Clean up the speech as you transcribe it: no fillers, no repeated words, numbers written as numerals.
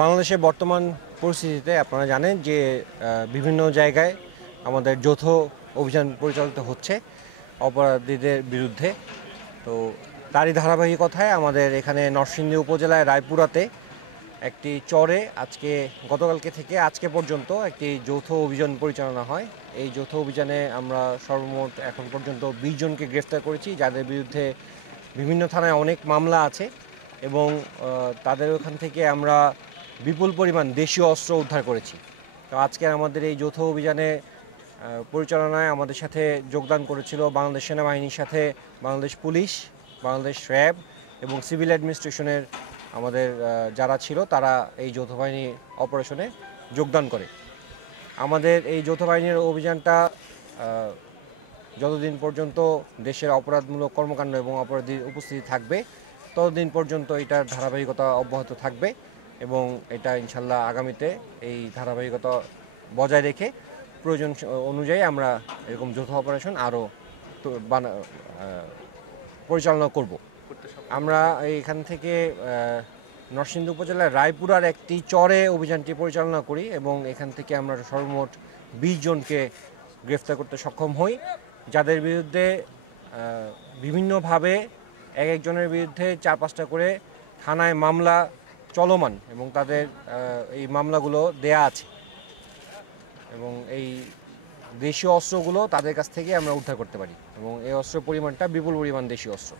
বাংলাদেশের বর্তমান পরিস্থিতিতে আপনারা জানেন যে বিভিন্ন জায়গায় আমাদের যৌথ অভিযান পরিচালিত হচ্ছে অপরাধীদের বিরুদ্ধে। তো তারই ধারাবাহিকতায় আমাদের এখানে নরসিংদী উপজেলায় রায়পুরাতে একটি চরে গতকালকে থেকে আজকে পর্যন্ত একটি যৌথ অভিযান পরিচালনা হয়। এই যৌথ অভিযানে আমরা সর্বমোট এখন পর্যন্ত 20 জনকে গ্রেফতার করেছি, যাদের বিরুদ্ধে বিভিন্ন থানায় অনেক মামলা আছে এবং তাদের ওখান থেকে আমরা বিপুল পরিমাণ দেশীয় অস্ত্র উদ্ধার করেছি। তো আজকের আমাদের এই যৌথ অভিযানে পরিচালনায় আমাদের সাথে যোগদান করেছিল বাংলাদেশ সেনাবাহিনীর সাথে বাংলাদেশ পুলিশ, বাংলাদেশ র্যাব এবং সিভিল অ্যাডমিনিস্ট্রেশনের আমাদের যারা ছিল তারা এই যৌথ বাহিনী অপারেশনে যোগদান করে। আমাদের এই যৌথ বাহিনীর অভিযানটা যতদিন পর্যন্ত দেশের অপরাধমূলক কর্মকাণ্ড এবং অপরাধীর উপস্থিতি থাকবে ততদিন পর্যন্ত এটার ধারাবাহিকতা অব্যাহত থাকবে এবং এটা ইনশাল্লাহ আগামীতে এই ধারাবাহিকতা বজায় রেখে প্রয়োজন অনুযায়ী আমরা এরকম যৌথ অপারেশন আরও পরিচালনা করব। আমরা এইখান থেকে নরসিংদী উপজেলার রায়পুরার একটি চরে অভিযানটি পরিচালনা করি এবং এখান থেকে আমরা সর্বমোট 20 জনকে গ্রেফতার করতে সক্ষম হই, যাদের বিরুদ্ধে বিভিন্নভাবে এক একজনের বিরুদ্ধে 4-5টা করে থানায় মামলা চলমান এবং তাদের এই মামলাগুলো দেয়া আছে এবং এই দেশীয় অস্ত্রগুলো তাদের কাছ থেকে আমরা উদ্ধার করতে পারি এবং এই অস্ত্রের পরিমাণটা বিপুল পরিমাণ দেশীয় অস্ত্র।